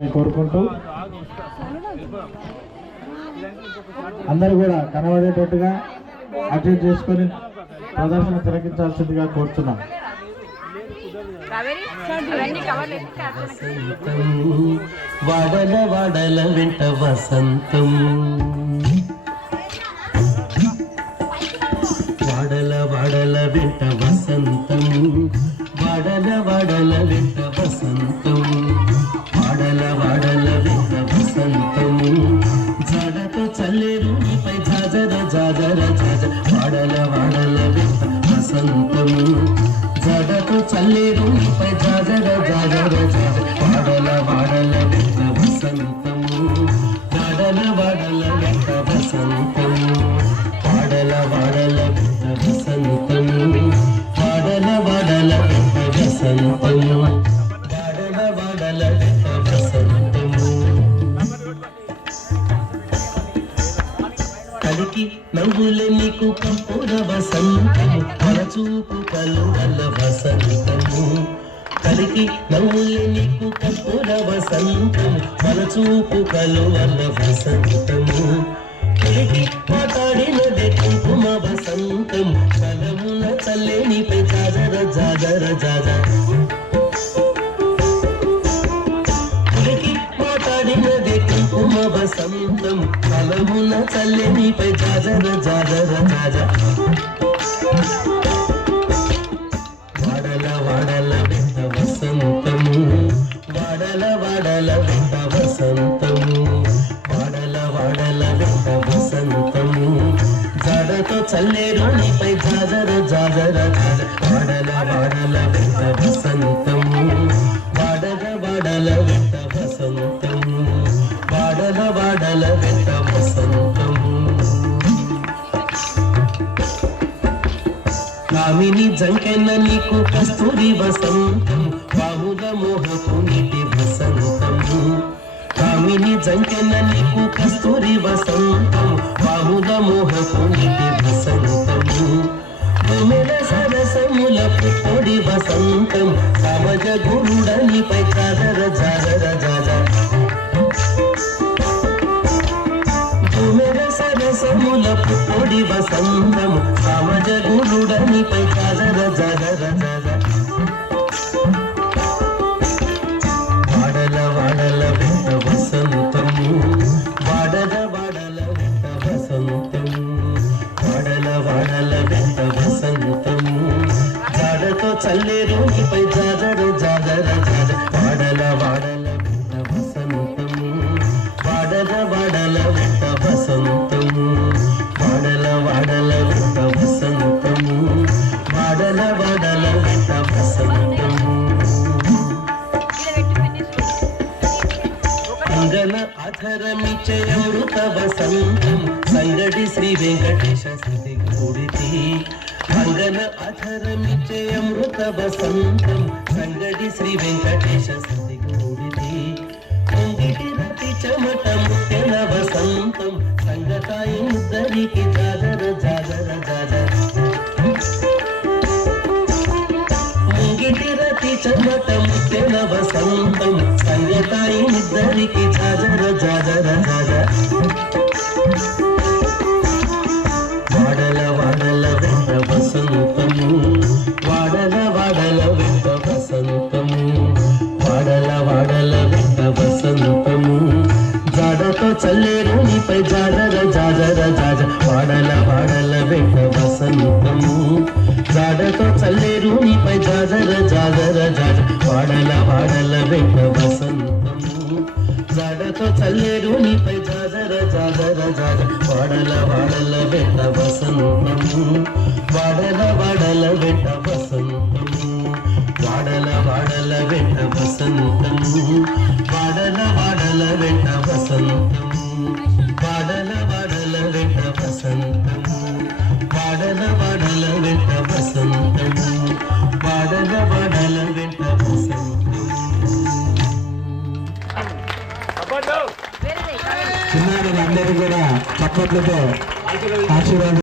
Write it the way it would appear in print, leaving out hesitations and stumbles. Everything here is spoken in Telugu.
కోరుకుంటూ అందరూ కూడా కనబడేటట్టుగా అటెండ్ చేసుకొని ప్రదర్శన తిలకించాల్సిందిగా కోరుతున్నాం. వాడల వాడల వెంట వసంతం, వాడల వాడల వెంట వసంతం, వాడల వాడల వెంట వసంతం, వాడల వాడల వెంట వసంతం, జడతో చల్లేరు నీపై జాజర జాజర జాజ, వాడల వాడల వెంట వసంతం, జడతో చల్లేరు నీపై జాజర జాజర జాజ, వాడల వాడల వెంట వసంతం, వాడల వాడల వెంట వసంతం, వాడల వాడల వెంట వసంతం, వాడల వాడల వెంట వసంతం, వాడల వాడల వెంట వసంతం. కలికి నవ్వులే నీకు కంపుర వసంతము, మనచూపు కలువల వసంతము, కలికి నవ్వులే నీకు కంపుర వసంతము, మనచూపు కలువల వసంతము, కలికి మాట్లాడినదే కుంకుమ వసంతం, కలమున చల్లేనిపై జాజర జాజర జాజ, కలికి మాట్లాడినదే కుంకుమ వసంతం, కలమున చల్లేనిపై జాజర జాజర జాజ, వాడల వాడల వెంట వసంతము, వాడల వాడల వెంట వసంతము, వాడల వాడల వెంట వసంతము, జడతో చల్లేరు నీపై జాజర జాజర జాజ, వాడల వాడల వెంట వసంతము, వాడల వాడల వెంట వసంతము, వాడల వాడల వెంట వసంతము. కామిని జంకెన్న నీకు కస్తూరి వసంతం, బాహుల మోహపు నీటి వసంతము, కామిని జంకెన్న నీకు కస్తూరి వసంతం, బాహుల మోహపు నీటి వసంతము, భూమిల సరసముల పుట్టొడి వసంతం, సమజ గురుడ నీపై జాజర జాజర జాజ, భూమిల సరసముల పుట్టొడి వసంతం, సమజ గురుడ నీపై జాజర జాజర జాజ, వాడల వాడల వెంట వసంతము, వాడల వాడల వెంట వసంతము, వాడల వాడల వెంట వసంతము, జాడతో చల్లేరు నీపై జాజర జాజర జాజ, వాడల వాడల వెంట వసంతము, వాడల వాడల వెంట వసంతము, వాడల వాడల వెంట వసంతము, వాడల వాడల వెంట వసంతము. అంగన అధరమిచ్చే అమృత వసంతం, సంగడి శ్రీ వెంకటేశ స్థితి కూడితి, అంగన అధరమిచ్చే అమృత వసంతం, సంగడి శ్రీ వెంకటేశ స్థితి కూడితి, పొంగిటి రతి చెమట ముట్టెల వసంతం, సంగతాయి ముద్దరికి జాజర జాజర జాజ, పొంగిటి రతి చెమట ముట్టెల వసంతం, సంగతాయి ముద్దరికి జాజర జాజర జాజ, వాడల వాడల వెంట వసంతము, వాడల వాడల వెంట వసంతము, వాడల వాడల వెంట వసంతము, జాడతో చల్లేరు నీపై జాజర జాజర జాజ, వాడల వాడల వెంట వసంతము, జాడతో చల్లేరు నీపై జాజర జాజర జాజ, వాడల వాడల వెంట వసంతము, జాడతో చల్లేరు నీపై జాజర జాజర జాజ, వాడల వాడల వెంట వసంతము, వాడల వాడల వెంట వసంతము, వాడల వాడల వెంట వసంతము, వాడల వాడల వెంట వసంతము, వాడల వాడల వెంట వసంతము, వాడల వాడల వెంట వసంతము, వాడల వాడల వెంట వసంతము. చిన్నారులు అందరూ కూడా చప్పట్లతో ఆశీర్వాదం